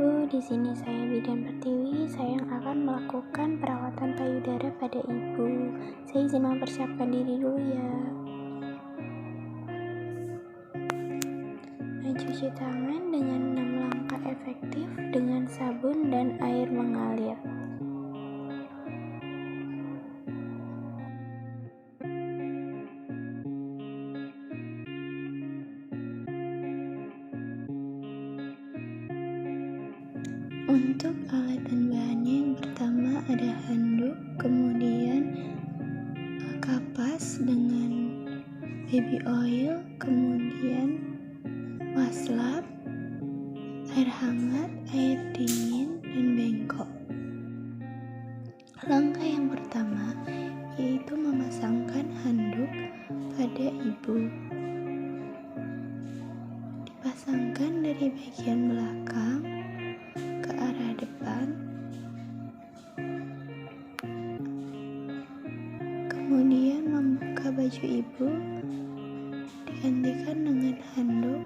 Ibu, di sini saya Bidan Pertiwi. Saya yang akan melakukan perawatan payudara pada Ibu. Saya izin mempersiapkan diri dulu ya. Mencuci tangan dengan 6 langkah efektif dengan sabun dan air mengalir. Untuk alat dan bahannya, yang pertama ada handuk, kemudian kapas dengan baby oil, kemudian waslap, air hangat, air dingin, dan bengkok. Langkah yang pertama yaitu memasangkan handuk pada Ibu. Dipasangkan dari bagian belakang ke arah depan, kemudian membuka baju Ibu, digantikan dengan handuk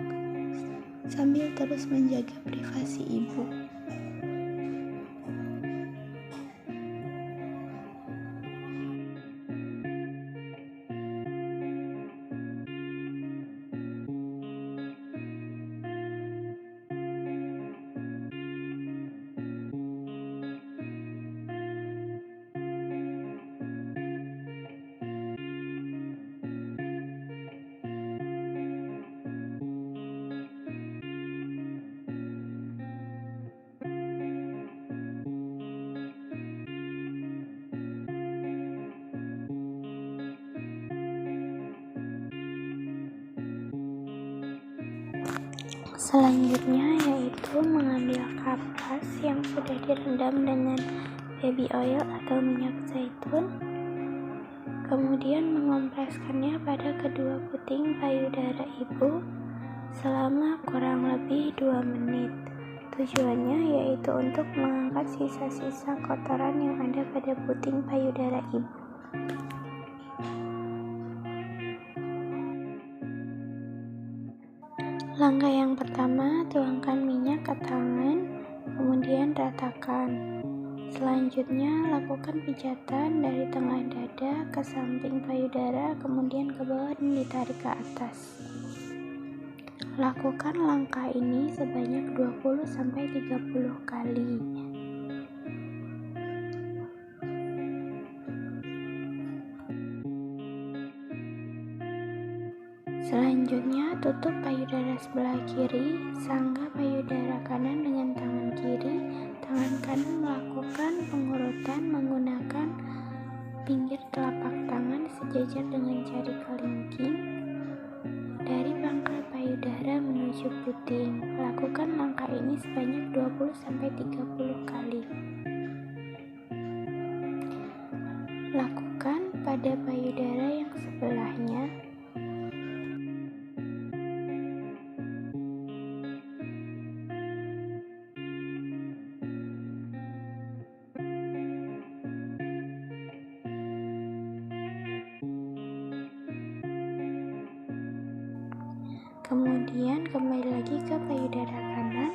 sambil terus menjaga privasi Ibu. Selanjutnya yaitu mengambil kapas yang sudah direndam dengan baby oil atau minyak zaitun, kemudian mengompreskannya pada kedua puting payudara Ibu selama kurang lebih 2 menit. Tujuannya yaitu untuk mengangkat sisa-sisa kotoran yang ada pada puting payudara Ibu. Langkah yang pertama, tuangkan minyak ke tangan, kemudian ratakan. Selanjutnya, lakukan pijatan dari tengah dada ke samping payudara, kemudian ke bawah dan ditarik ke atas. Lakukan langkah ini sebanyak 20-30 kali. Selanjutnya, tutup payudara sebelah kiri, sangga payudara kanan dengan tangan kiri. Tangan kanan melakukan pengurutan menggunakan pinggir telapak tangan sejajar dengan jari kelingking dari pangkal payudara menuju puting. Lakukan langkah ini sebanyak 20-30 kali. Lakukan pada payudara yang sebelahnya. Kemudian kembali lagi ke payudara kanan,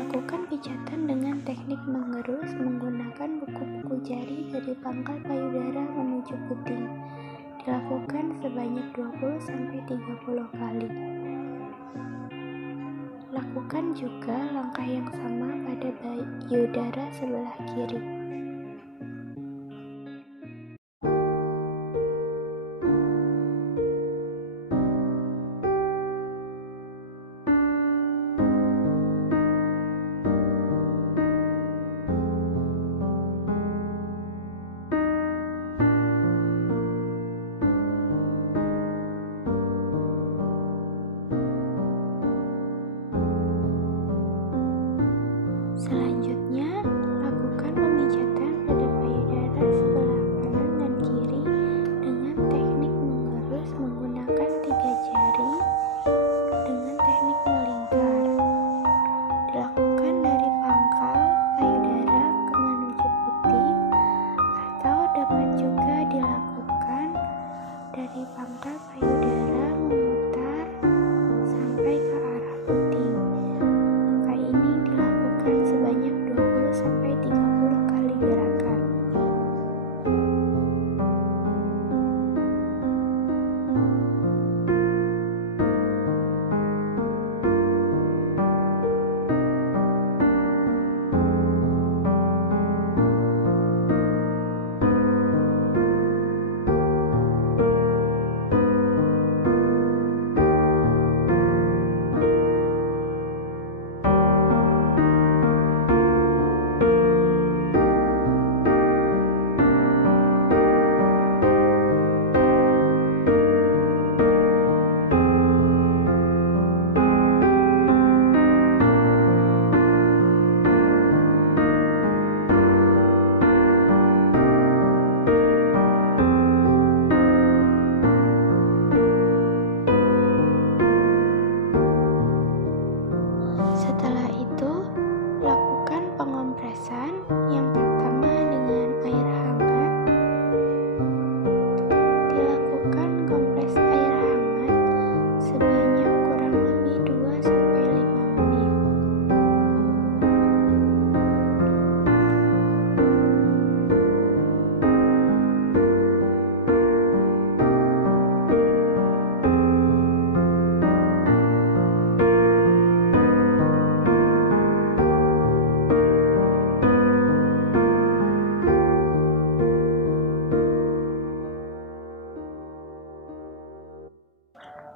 lakukan pijatan dengan teknik mengerus menggunakan buku-buku jari dari pangkal payudara menuju puting. Dilakukan sebanyak 20-30 kali. Lakukan juga langkah yang sama pada payudara sebelah kiri. Selanjutnya, lakukan pemijatan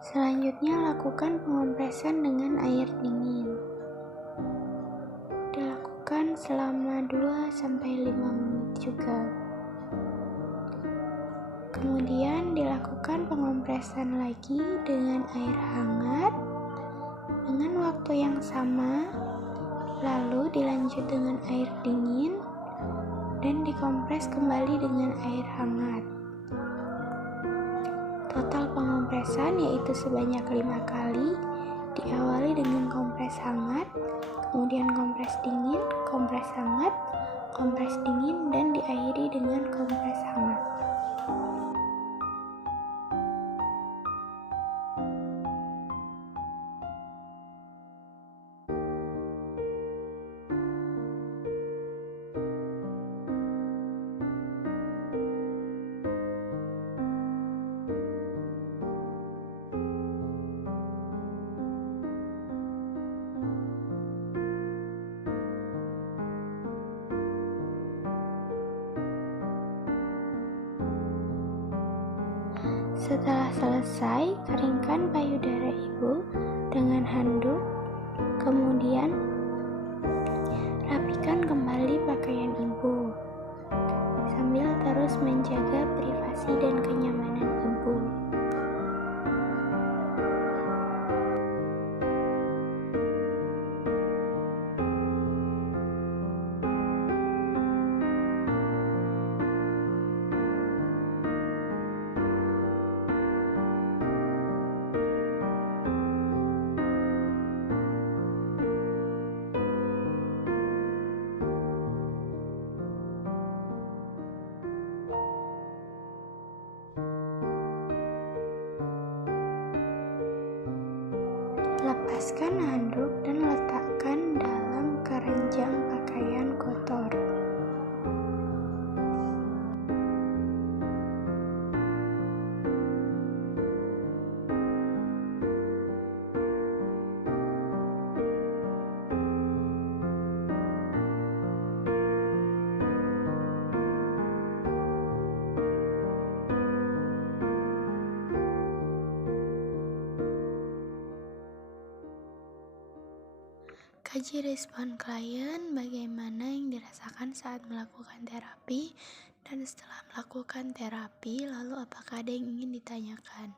Selanjutnya, lakukan pengompresan dengan air dingin. Dilakukan selama 2-5 menit juga. Kemudian dilakukan pengompresan lagi dengan air hangat dengan waktu yang sama, lalu dilanjut dengan air dingin dan dikompres kembali dengan air hangat. Total pengompresan yaitu sebanyak 5 kali, diawali dengan kompres hangat, kemudian kompres dingin, kompres hangat, kompres dingin, dan diakhiri dengan kompres hangat. Setelah selesai, keringkan payudara ibu dengan handuk, kemudian rapikan kembali pakaian ibu, sambil terus menjaga privasi dan kenyamanan ibu. Lepaskan handuk dan letakkan dalam keranjang pakaian kotor. Kaji respon klien, bagaimana yang dirasakan saat melakukan terapi, dan setelah melakukan terapi, lalu apakah ada yang ingin ditanyakan?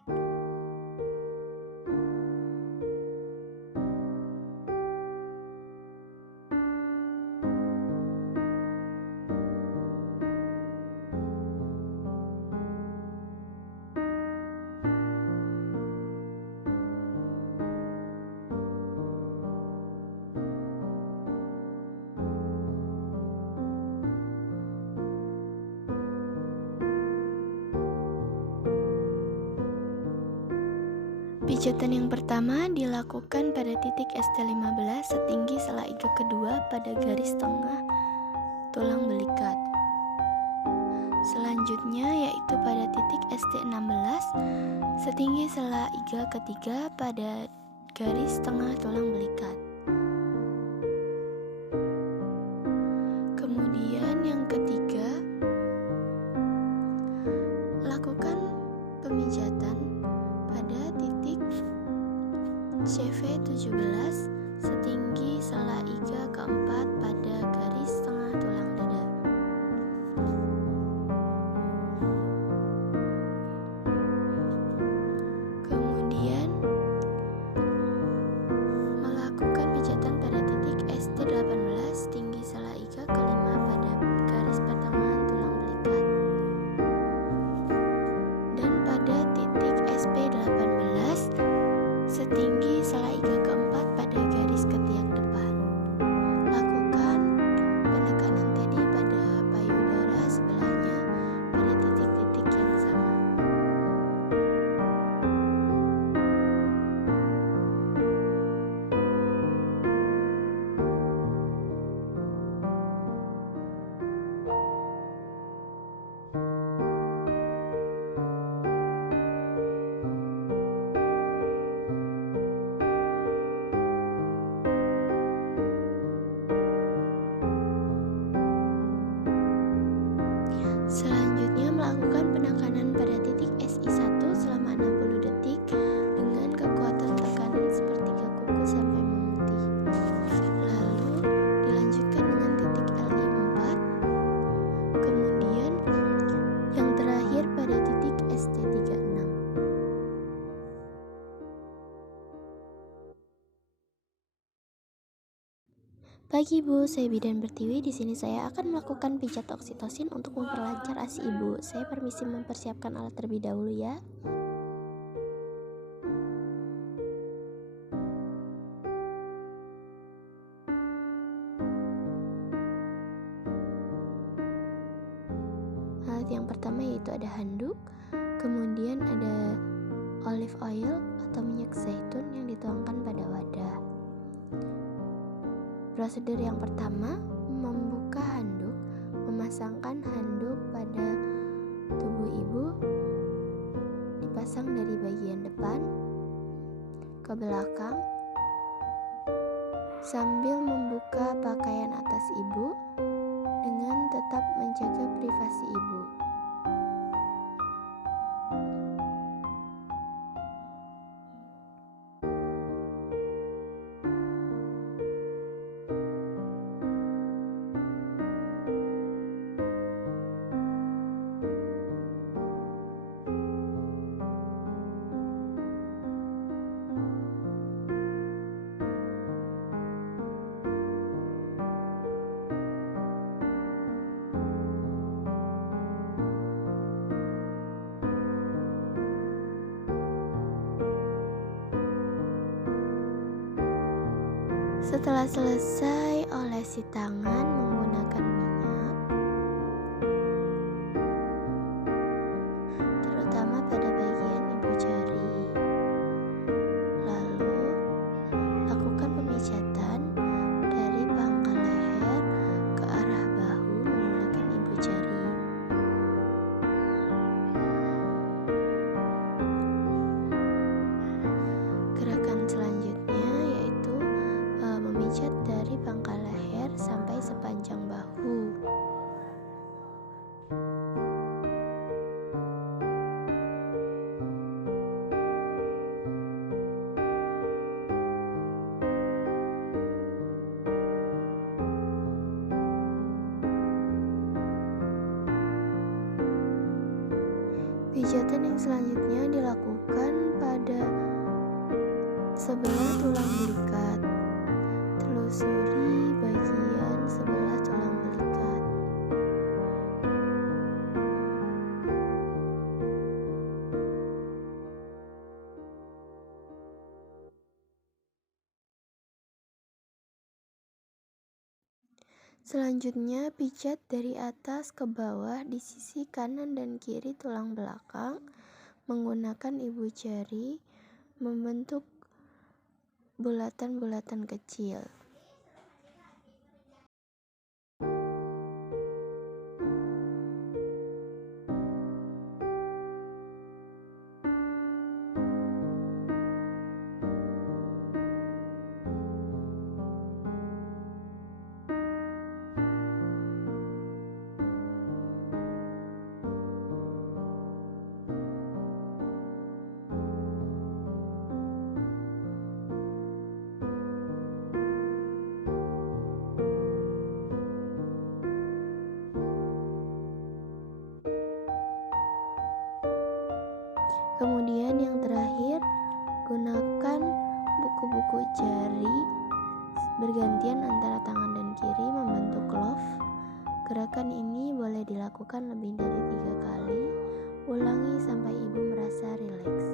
Pijatan yang pertama dilakukan pada titik ST15 setinggi sela iga kedua pada garis tengah tulang belikat. Selanjutnya yaitu pada titik ST16 setinggi sela iga ketiga pada garis tengah tulang belikat. Kemudian yang ketiga, lakukan pemijatan pada titik CV17 setinggi sela iga keempat pada garis tengah tulang dada. Kemudian melakukan pijatan pada titik ST18 tinggi sela iga kelima pada garis pertengahan tulang belikat, dan pada titik SP18 setinggi sela iga keempat pada garis ketiak depan. Lakukan penekanan tadi pada payudara sebelahnya pada titik-titik yang sama. Pagi Ibu, saya Bidan Pertiwi. Di sini saya akan melakukan pijat oksitosin untuk memperlancar ASI Ibu. Saya permisi mempersiapkan alat terlebih dahulu ya. Alat yang pertama yaitu ada handuk, kemudian ada olive oil atau minyak zaitun yang dituangkan pada wadah. Prosedur yang pertama, membuka handuk, memasangkan handuk pada tubuh ibu, dipasang dari bagian depan ke belakang, sambil membuka pakaian atas ibu dengan tetap menjaga privasi ibu. Setelah selesai, olesi tangan menggunakan minyak, terutama pada bagian ibu jari. Lalu, lakukan pemijatan dari pangkal leher ke arah bahu menggunakan ibu jari. Gerakan selanjutnya yaitu memijat dari pangkal leher sampai sepanjang bahu. Pijatan yang selanjutnya dilakukan pada sebelah tulang belikat. Telusuri bagian sebelah tulang belikat. Selanjutnya, pijat dari atas ke bawah di sisi kanan dan kiri tulang belakang menggunakan ibu jari membentuk bulatan-bulatan kecil. Kemudian yang terakhir, gunakan buku-buku jari bergantian antara tangan dan kiri membentuk glove. Gerakan ini boleh dilakukan lebih dari 3 kali. Ulangi sampai ibu merasa rileks.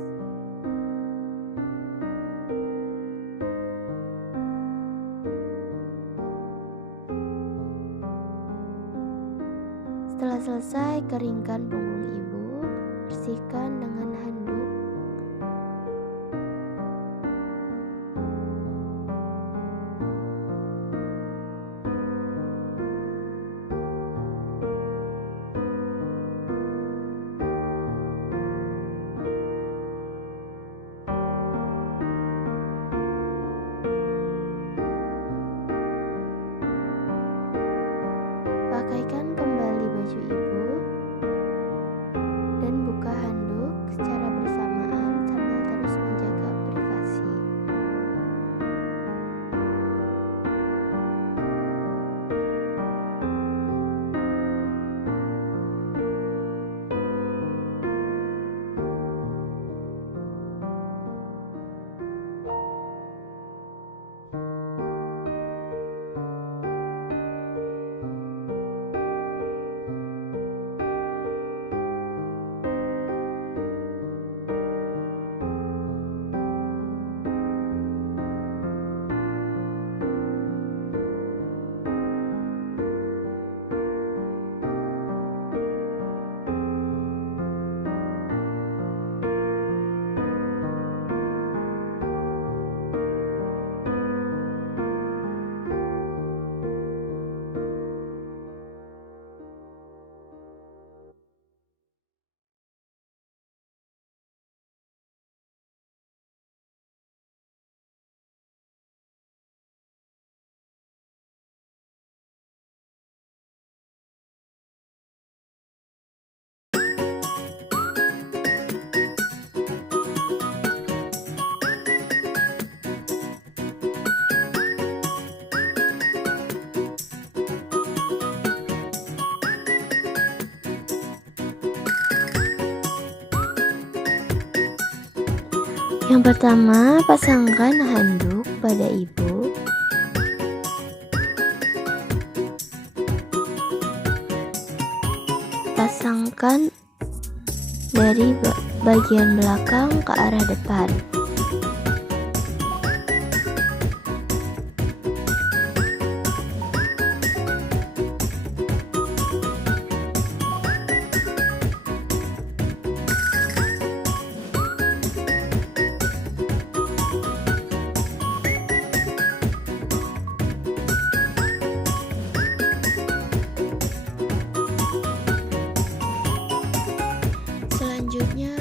Setelah selesai, keringkan punggung ibu, bersihkan dengan handuk. Pakaikan kembali baju ibu dan buka handuk Yang pertama, pasangkan handuk pada ibu. Pasangkan dari bagian belakang ke arah depan. Selanjutnya